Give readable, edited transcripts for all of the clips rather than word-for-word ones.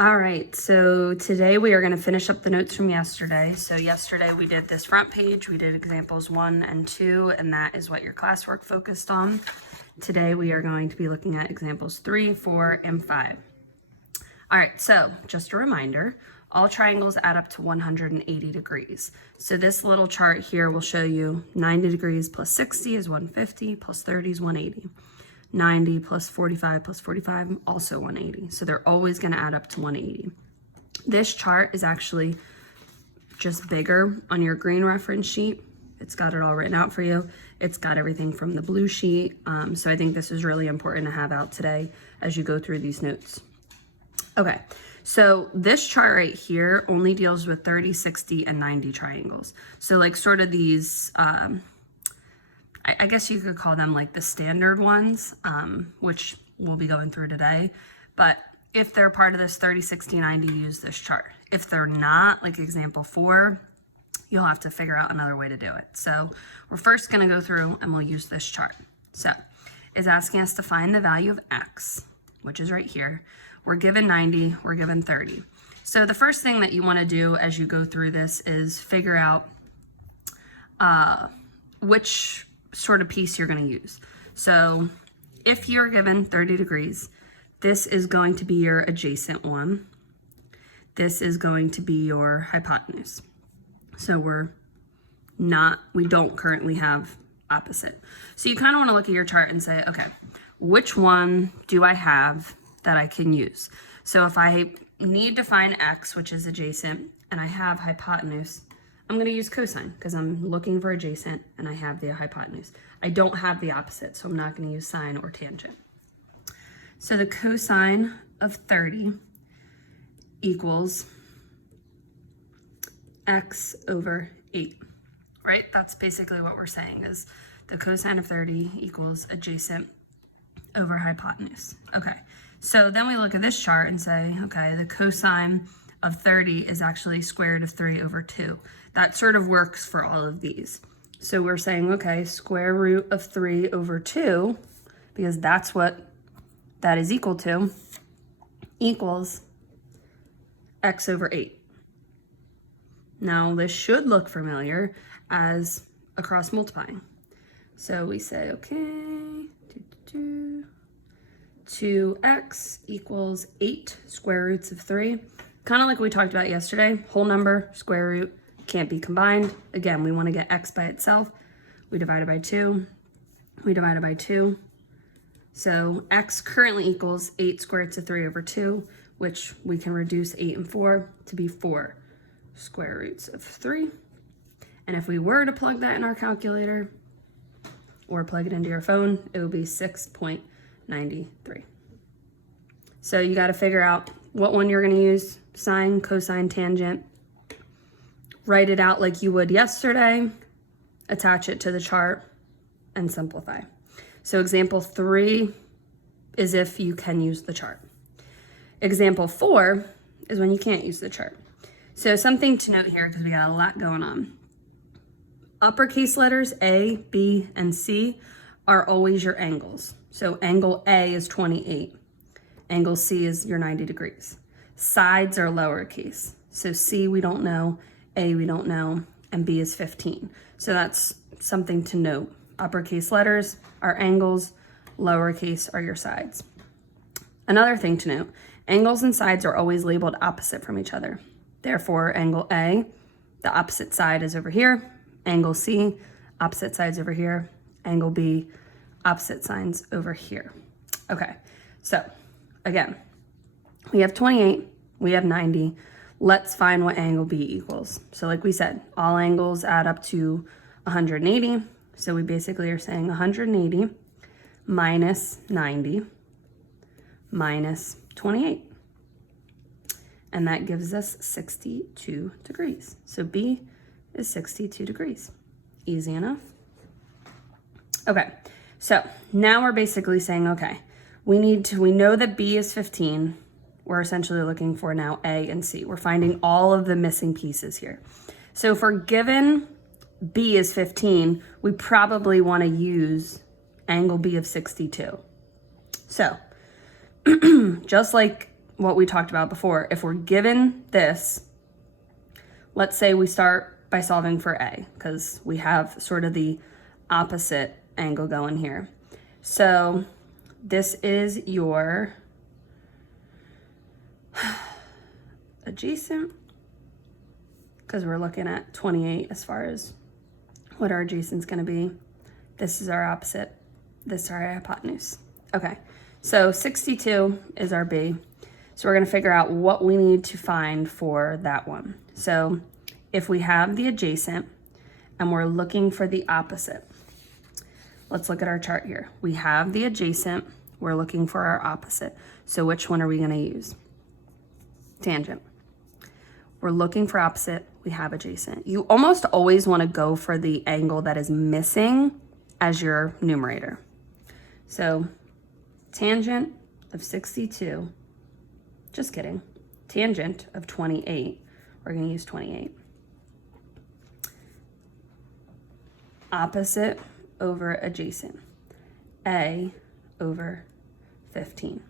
All right, so today we are going to finish up the notes from yesterday. So yesterday we did this front page, we did examples 1 and 2, and that is what your classwork focused on. Today we are going to be looking at examples 3, 4, and 5. All right, so just a reminder, all triangles add up to 180 degrees. So this little chart here will show you 90 degrees plus 60 is 150, plus 30 is 180. 90 plus 45 plus 45, also 180. So they're always going to add up to 180. This chart is actually just bigger on your green reference sheet. It's got it all written out for you. It's got everything from the blue sheet. So I think this is really important to have out today as you go through these notes. Okay, so this chart right here only deals with 30, 60, and 90 triangles. So like sort of these, I guess you could call them like the standard ones, which we'll be going through today. But if they're part of this 30, 60, 90, use this chart. If they're not, like example 4, you'll have to figure out another way to do it. So we're first going to go through and we'll use this chart. So it's asking us to find the value of x, which is right here. We're given 90, we're given 30. So the first thing that you want to do as you go through this is figure out which sort of piece you're going to use. So if you're given 30 degrees, this is going to be your adjacent one. This is going to be your hypotenuse. So we don't currently have opposite. So you kind of want to look at your chart and say, okay, which one do I have that I can use? So if I need to find x, which is adjacent, and I have hypotenuse, I'm going to use cosine because I'm looking for adjacent and I have the hypotenuse. I don't have the opposite, so I'm not going to use sine or tangent. So the cosine of 30 equals x over 8, right? That's basically what we're saying is the cosine of 30 equals adjacent over hypotenuse. Okay, so then we look at this chart and say, okay, the cosine of 30 is actually square root of 3 over 2. That sort of works for all of these. So we're saying, okay, square root of 3 over 2, because that's what that is equal to, equals x over 8. Now this should look familiar as a cross multiplying. So we say, okay, 2x equals 8 square roots of 3. Kind of like we talked about yesterday, whole number, square root, can't be combined. Again, we want to get x by itself. We divide it by 2. We divide it by 2. So x currently equals 8 square roots of 3 over 2, which we can reduce 8 and 4 to be 4 square roots of 3. And if we were to plug that in our calculator or plug it into your phone, it would be 6.93. So you got to figure out what one you're going to use, sine, cosine, tangent. Write it out like you would yesterday, attach it to the chart, and simplify. So example 3 is if you can use the chart. Example 4 is when you can't use the chart. So something to note here, because we got a lot going on. Uppercase letters A, B, and C are always your angles. So angle A is 28. Angle C is your 90 degrees. Sides are lowercase. So C we don't know, A we don't know, and B is 15. So that's something to note. Uppercase letters are angles, lowercase are your sides. Another thing to note, angles and sides are always labeled opposite from each other. Therefore, angle A, the opposite side is over here. Angle C, opposite sides over here. Angle B, opposite sides over here. Okay, so again, we have 28, we have 90. Let's find what angle B equals. So like we said, all angles add up to 180. So we basically are saying 180 minus 90 minus 28. And that gives us 62 degrees. So B is 62 degrees. Easy enough. Okay, so now we're basically saying, okay, we know that B is 15. We're essentially looking for now A and C. We're finding all of the missing pieces here. So if we're given B is 15, we probably want to use angle B of 62. So just like what we talked about before. If we're given this, let's say we start by solving for a, because we have sort of the opposite angle going here. So this is your adjacent, because we're looking at 28 as far as what our adjacent's going to be. This is our opposite. This is our hypotenuse. Okay, so 62 is our B. So we're going to figure out what we need to find for that one. So if we have the adjacent and we're looking for the opposite, let's look at our chart here. We have the adjacent, we're looking for our opposite. So which one are we going to use? Tangent. We're looking for opposite, we have adjacent. You almost always want to go for the angle that is missing as your numerator. So tangent of 62, just kidding, tangent of 28, we're going to use 28. Opposite over adjacent, A over 15.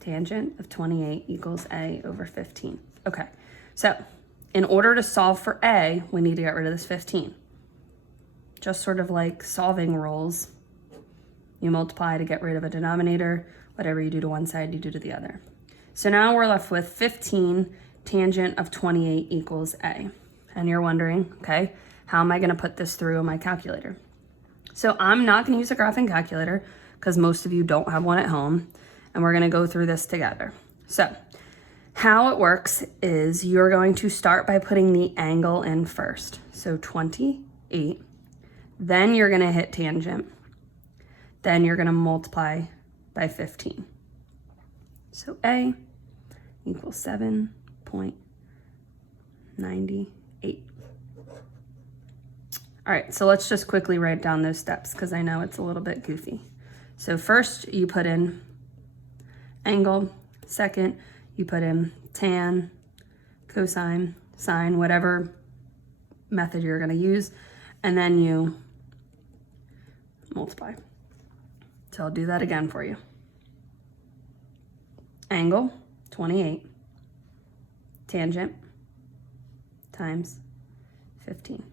Tangent of 28 equals A over 15. Okay, so in order to solve for A, we need to get rid of this 15. Just sort of like solving rules. You multiply to get rid of a denominator. Whatever you do to one side, you do to the other. So now we're left with 15 tangent of 28 equals A. And you're wondering, okay, how am I going to put this through in my calculator? So I'm not going to use a graphing calculator because most of you don't have one at home. And we're going to go through this together. So how it works is you're going to start by putting the angle in first. So 28. Then you're going to hit tangent. Then you're going to multiply by 15. So A equals 7.98. All right, so let's just quickly write down those steps because I know it's a little bit goofy. So first you put in angle. Second, you put in tan, cosine, sine, whatever method you're going to use. And then you multiply. So I'll do that again for you. Angle, 28, tangent, times 15.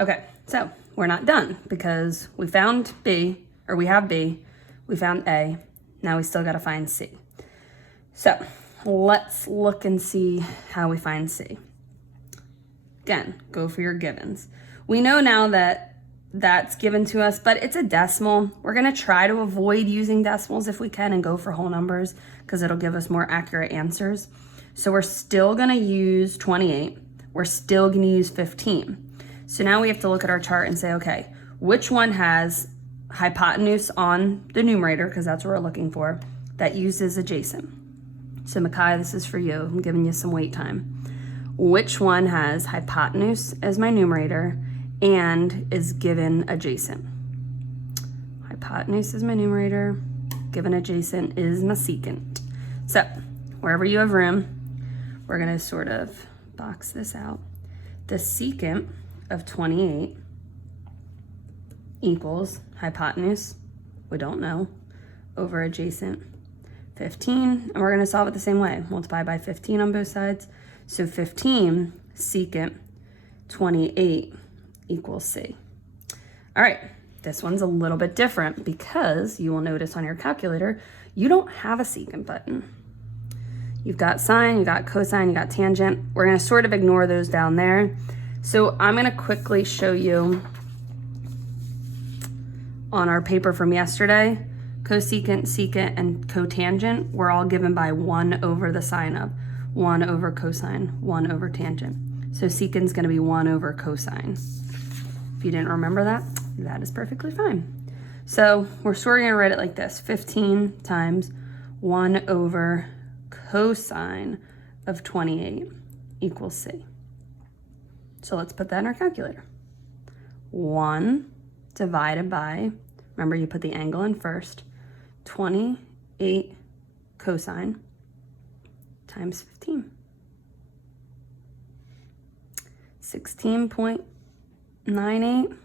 Okay, so we're not done because we found B, or we have B, we found A, now we still got to find C. So let's look and see how we find C. Again, go for your givens. We know now that that's given to us, but it's a decimal. We're going to try to avoid using decimals if we can and go for whole numbers because it'll give us more accurate answers. So we're still going to use 28. We're still going to use 15. So now we have to look at our chart and say, okay, which one has hypotenuse on the numerator, because that's what we're looking for, that uses adjacent. So Makai, this is for you. I'm giving you some wait time. Which one has hypotenuse as my numerator and is given adjacent? Hypotenuse is my numerator, given adjacent is my secant. So wherever you have room, we're going to sort of box this out. The secant of 28 equals hypotenuse, we don't know, over adjacent 15, and we're going to solve it the same way. Multiply by 15 on both sides. So 15 secant 28 equals C. All right, this one's a little bit different because you will notice on your calculator, you don't have a secant button. You've got sine, you got cosine, you got tangent. We're going to sort of ignore those down there. So I'm going to quickly show you on our paper from yesterday, cosecant, secant, and cotangent were all given by 1 over the sine of, 1 over cosine, 1 over tangent. So secant's going to be 1 over cosine. If you didn't remember that, that is perfectly fine. So we're sort of going to write it like this. 15 times 1 over cosine of 28 equals C. So let's put that in our calculator. 1 divided by, remember you put the angle in first, 28 cosine times 15. 16.98.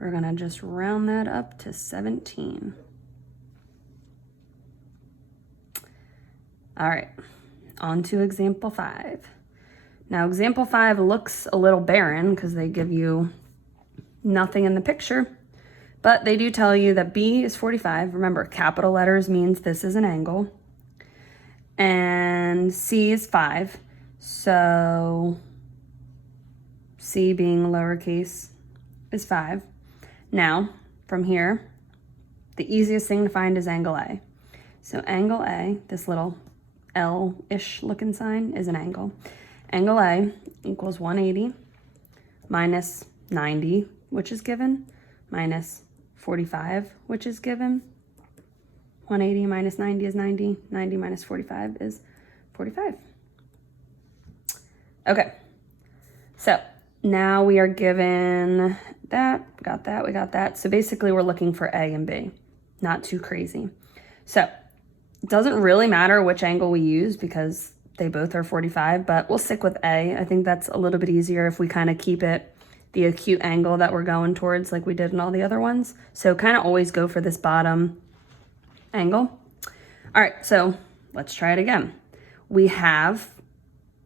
We're going to just round that up to 17. All right, on to example 5. Now, example 5 looks a little barren because they give you nothing in the picture, but they do tell you that B is 45. Remember, capital letters means this is an angle. And C is 5. So C being lowercase is 5. Now, from here, the easiest thing to find is angle A. So angle A, this little L-ish looking sign, is an angle. Angle A equals 180 minus 90, which is given, minus 45, which is given. 180 minus 90 is 90. 90 minus 45 is 45. Okay, so now we are given that, we got that. So basically we're looking for A and B, not too crazy. So it doesn't really matter which angle we use because they both are 45, but we'll stick with A. I think that's a little bit easier if we kind of keep it the acute angle that we're going towards like we did in all the other ones. So kind of always go for this bottom angle. All right, so let's try it again. We have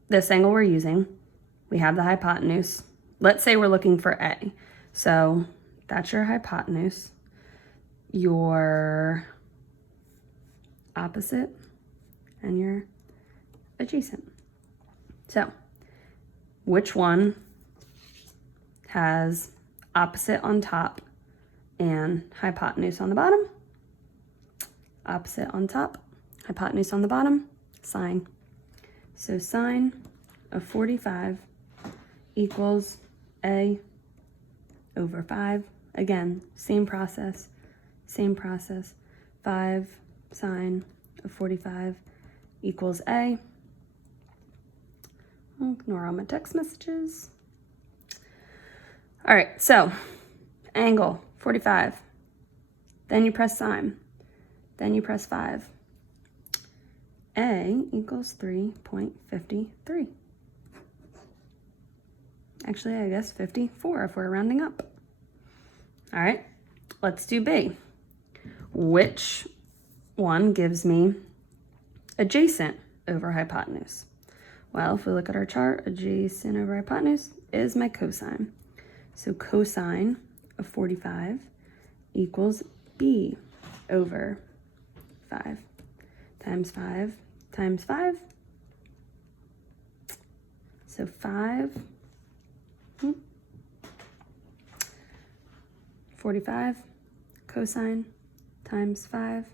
this angle we're using. We have the hypotenuse. Let's say we're looking for A. So that's your hypotenuse. Your opposite and your adjacent. So which one has opposite on top and hypotenuse on the bottom? Opposite on top, hypotenuse on the bottom, sine. So sine of 45 equals A over 5. Again, same process. 5 sine of 45 equals A. I'll ignore all my text messages. All right, so angle 45. Then you press sine. Then you press 5. A equals 3.53. Actually, I guess 54 if we're rounding up. All right, let's do B. Which one gives me adjacent over hypotenuse? Well, if we look at our chart, adjacent over hypotenuse is my cosine. So cosine of 45 equals B over 5 times 5 times 5. So 45 cosine times 5.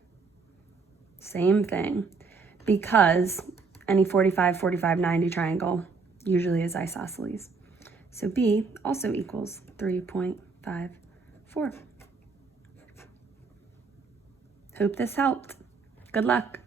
Same thing, because any 45, 45, 90 triangle usually is isosceles. So B also equals 3.54. Hope this helped. Good luck.